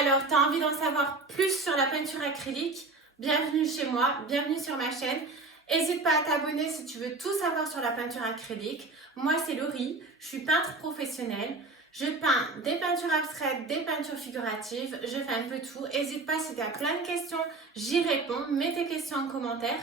Alors, tu as envie d'en savoir plus sur la peinture acrylique? Bienvenue chez moi, bienvenue sur ma chaîne. N'hésite pas à t'abonner si tu veux tout savoir sur la peinture acrylique. Moi, c'est Laurie, je suis peintre professionnelle. Je peins des peintures abstraites, des peintures figuratives, je fais un peu tout. N'hésite pas si tu as plein de questions, j'y réponds. Mets tes questions en commentaire.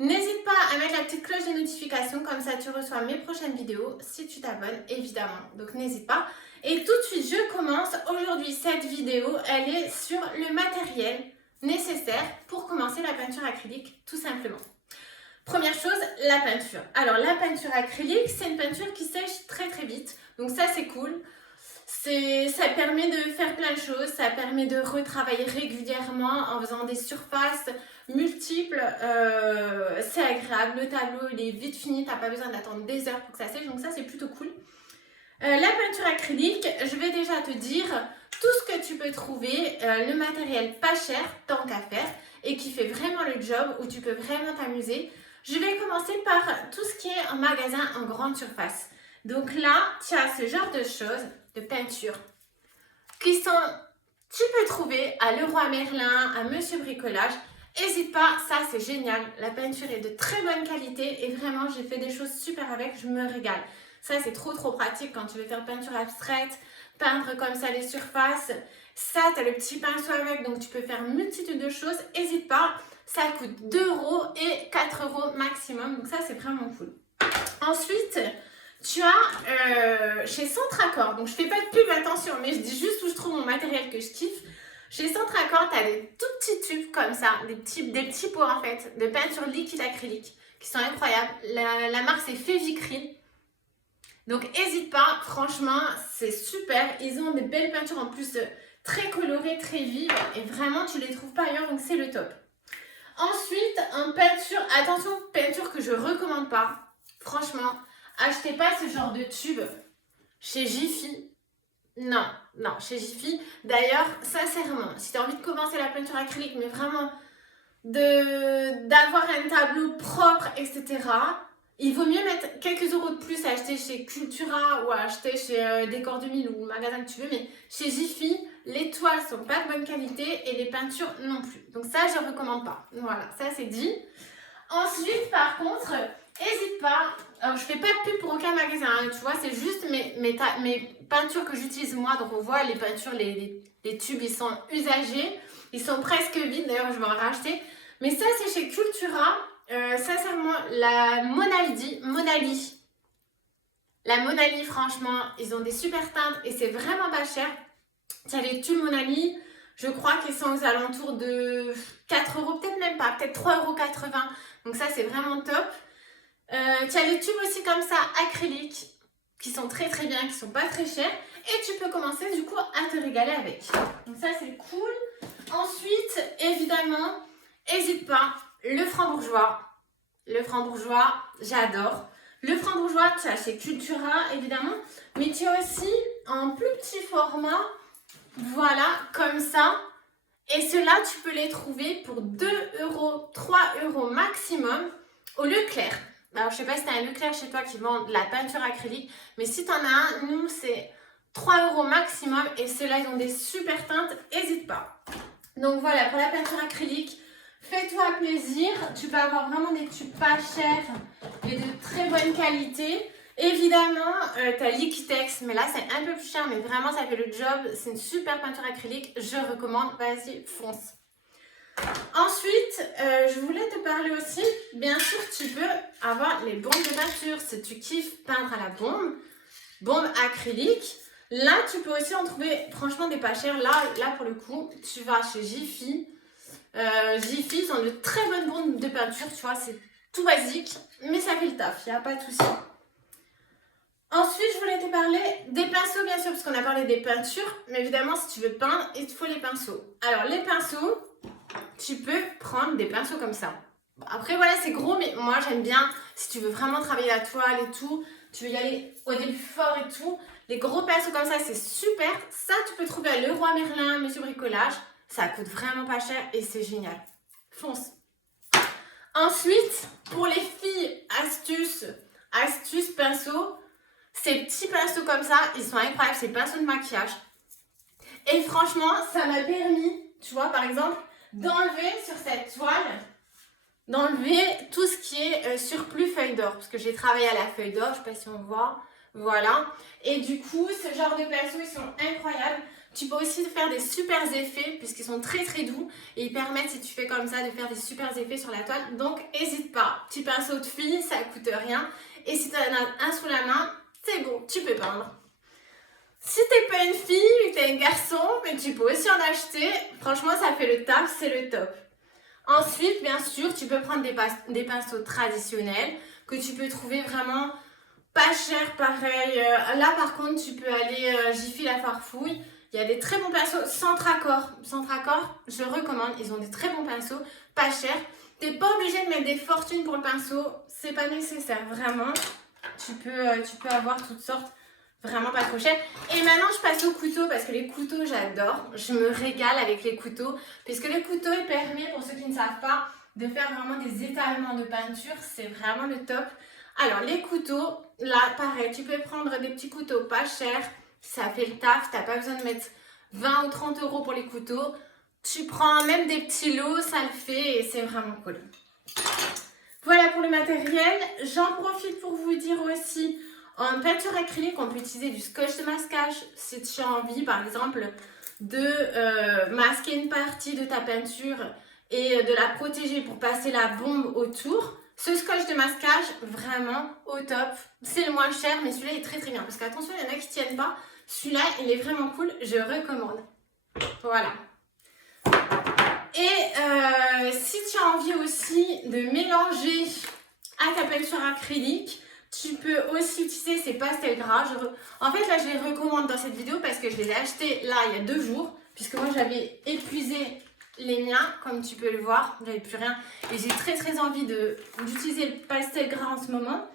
N'hésite pas à mettre la petite cloche de notification, comme ça tu reçois mes prochaines vidéos si tu t'abonnes, évidemment. Donc n'hésite pas. Et tout de suite, je commence. Aujourd'hui, cette vidéo, elle est sur le matériel nécessaire pour commencer la peinture acrylique, tout simplement. Première chose, la peinture. Alors, la peinture acrylique, c'est une peinture qui sèche très très vite. Donc ça, c'est cool. Ça permet de faire plein de choses. Ça permet de retravailler régulièrement en faisant des surfaces multiples. C'est agréable. Le tableau, il est vite fini. Tu n'as pas besoin d'attendre des heures pour que ça sèche. Donc ça, c'est plutôt cool. La peinture acrylique, je vais déjà te dire tout ce que tu peux trouver, le matériel pas cher, tant qu'à faire, et qui fait vraiment le job, où tu peux vraiment t'amuser. Je vais commencer par tout ce qui est en magasin en grande surface. Donc là, tu as ce genre de choses, de peinture, qui sont, tu peux trouver à Leroy Merlin, à Monsieur Bricolage. N'hésite pas, ça c'est génial. La peinture est de très bonne qualité et vraiment j'ai fait des choses super avec, je me régale. Ça c'est trop pratique quand tu veux faire peinture abstraite, peindre comme ça les surfaces. Ça, tu as le petit pinceau avec, donc tu peux faire une multitude de choses. N'hésite pas, ça coûte 2 € et 4 € maximum, donc ça c'est vraiment cool. Ensuite, tu as chez Centracor, donc je fais pas de pub, attention, mais je dis juste où je trouve mon matériel que je kiffe. Chez Centracor, tu as des tout petits tubes comme ça, des petits pots en fait, de peinture liquide acrylique qui sont incroyables. La marque c'est Fevicril. Donc n'hésite pas, franchement, c'est super. Ils ont des belles peintures en plus très colorées, très vives et vraiment tu les trouves pas ailleurs, donc c'est le top. Ensuite, en peinture, attention, peinture que je recommande pas. Franchement, achetez pas ce genre de tube chez Jiffy. Non, chez Jiffy. D'ailleurs, sincèrement, si tu as envie de commencer la peinture acrylique, mais vraiment d'avoir un tableau propre, etc., il vaut mieux mettre quelques euros de plus à acheter chez Cultura ou à acheter chez Décor 2000 ou le magasin que tu veux, mais chez Jiffy, les toiles sont pas de bonne qualité et les peintures non plus. Donc ça, je ne recommande pas. Voilà, ça c'est dit. Ensuite, par contre, n'hésite pas. Alors, je fais pas de pub pour aucun magasin, hein, tu vois, c'est juste mes peintures que j'utilise moi. Donc on voit les peintures, les tubes, ils sont usagés, ils sont presque vides. D'ailleurs, je vais en racheter. Mais ça, c'est chez Cultura. Sincèrement, la Monali. La Monali, franchement, ils ont des super teintes et c'est vraiment pas cher. Tu as les tubes Monali, je crois qu'ils sont aux alentours de 4 €, peut-être même pas, peut-être 3,80 €. Donc ça, c'est vraiment top. Tu as les tubes aussi comme ça, acryliques, qui sont très bien, qui sont pas très chers. Et tu peux commencer du coup à te régaler avec. Donc ça, c'est cool. Ensuite, évidemment, n'hésite pas. Le franc-bourgeois. Le franc-bourgeois, j'adore. Le franc-bourgeois, tu as chez Cultura, évidemment. Mais tu as aussi en plus petit format, voilà, comme ça. Et ceux-là, tu peux les trouver pour 2 €, 3 € maximum au Leclerc. Alors, je ne sais pas si tu as un Leclerc chez toi qui vend de la peinture acrylique. Mais si tu en as un, nous, c'est 3 € maximum. Et ceux-là, ils ont des super teintes. N'hésite pas. Donc voilà, pour la peinture acrylique, fais-toi plaisir. Tu peux avoir vraiment des tubes pas chers et de très bonne qualité. Évidemment, tu as Liquitex, mais là c'est un peu plus cher, mais vraiment ça fait le job. C'est une super peinture acrylique, je recommande. Vas-y, fonce. Ensuite, je voulais te parler aussi, bien sûr, tu peux avoir les bombes de peinture. Si tu kiffes peindre à la bombe acrylique, là tu peux aussi en trouver franchement des pas chers. Là pour le coup, tu vas chez Jiffy. Jiffy, ils ont de très bonnes bombes de peinture, tu vois, c'est tout basique, mais ça fait le taf, il n'y a pas de souci. Ensuite, je voulais te parler des pinceaux, bien sûr, parce qu'on a parlé des peintures, mais évidemment, si tu veux peindre, il te faut les pinceaux. Alors, les pinceaux, tu peux prendre des pinceaux comme ça. Après, voilà, c'est gros, mais moi, j'aime bien, si tu veux vraiment travailler la toile et tout, tu veux y aller au début fort et tout, les gros pinceaux comme ça, c'est super. Ça, tu peux trouver à Leroy Merlin, Monsieur Bricolage. Ça coûte vraiment pas cher et c'est génial. Fonce. Ensuite, pour les filles, astuce pinceau. Ces petits pinceaux comme ça, ils sont incroyables. Ces pinceaux de maquillage. Et franchement, ça m'a permis, tu vois, par exemple, d'enlever sur cette toile, d'enlever tout ce qui est surplus feuille d'or. Parce que j'ai travaillé à la feuille d'or, je sais pas si on voit. Voilà. Et du coup, ce genre de pinceaux, ils sont incroyables. Tu peux aussi faire des super effets puisqu'ils sont très très doux et ils permettent, si tu fais comme ça, de faire des super effets sur la toile. Donc, n'hésite pas. Petit pinceau de fille, ça coûte rien. Et si tu en as un sous la main, c'est bon, tu peux peindre. Si t'es pas une fille mais que t'es un garçon, mais tu peux aussi en acheter. Franchement, ça fait le taf, c'est le top. Ensuite, bien sûr, tu peux prendre des pinceaux traditionnels que tu peux trouver vraiment pas cher, pareil. Là, par contre, tu peux aller Jiffy la farfouille. Il y a des très bons pinceaux sans tracor. Sans tracor, je recommande. Ils ont des très bons pinceaux, pas chers. T'es pas obligé de mettre des fortunes pour le pinceau. C'est pas nécessaire, vraiment. Tu peux avoir toutes sortes, vraiment pas trop cher. Et maintenant, je passe au couteau parce que les couteaux, j'adore. Je me régale avec les couteaux. Puisque le couteau, il permet, pour ceux qui ne savent pas, de faire vraiment des étalements de peinture. C'est vraiment le top. Alors, les couteaux, là, pareil, tu peux prendre des petits couteaux pas chers. Ça fait le taf. Tu n'as pas besoin de mettre 20 ou 30 € pour les couteaux. Tu prends même des petits lots, ça le fait et c'est vraiment cool. Voilà pour le matériel. J'en profite pour vous dire aussi, en peinture acrylique, on peut utiliser du scotch de masquage. Si tu as envie, par exemple, de masquer une partie de ta peinture et de la protéger pour passer la bombe autour, ce scotch de masquage, vraiment au top. C'est le moins cher, mais celui-là est très très bien. Parce qu'attention, il y en a qui ne tiennent pas. Celui-là, il est vraiment cool. Je recommande. Voilà. Et si tu as envie aussi de mélanger à ta peinture acrylique, tu peux aussi utiliser ces pastels gras. En fait, là, je les recommande dans cette vidéo parce que je les ai achetés là, il y a 2 jours. Puisque moi, j'avais épuisé les miens, comme tu peux le voir. J'avais plus rien. Et j'ai très très envie d'utiliser le pastel gras en ce moment.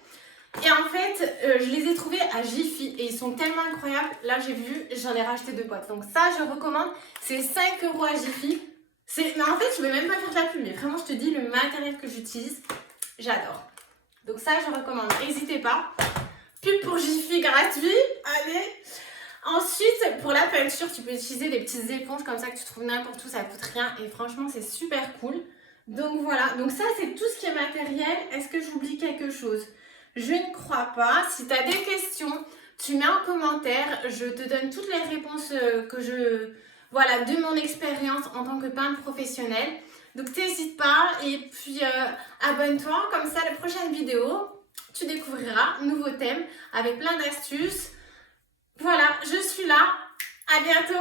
Et en fait, je les ai trouvés à Jiffy et ils sont tellement incroyables. Là, j'ai vu, j'en ai racheté 2 boîtes. Donc ça, je recommande. C'est 5 € à Jiffy. Mais en fait, je ne vais même pas faire de la pub, mais vraiment, je te dis, le matériel que j'utilise, j'adore. Donc ça, je recommande. N'hésitez pas. Pub pour Jiffy gratuit. Allez. Ensuite, pour la peinture, tu peux utiliser des petites éponges comme ça que tu trouves n'importe où, ça coûte rien. Et franchement, c'est super cool. Donc voilà. Donc ça, c'est tout ce qui est matériel. Est-ce que j'oublie quelque chose? Je ne crois pas. Si tu as des questions, tu mets en commentaire. Je te donne toutes les réponses voilà, de mon expérience en tant que peintre professionnel. Donc n'hésite pas et puis abonne-toi. Comme ça, la prochaine vidéo, tu découvriras un nouveau thème avec plein d'astuces. Voilà, je suis là. À bientôt.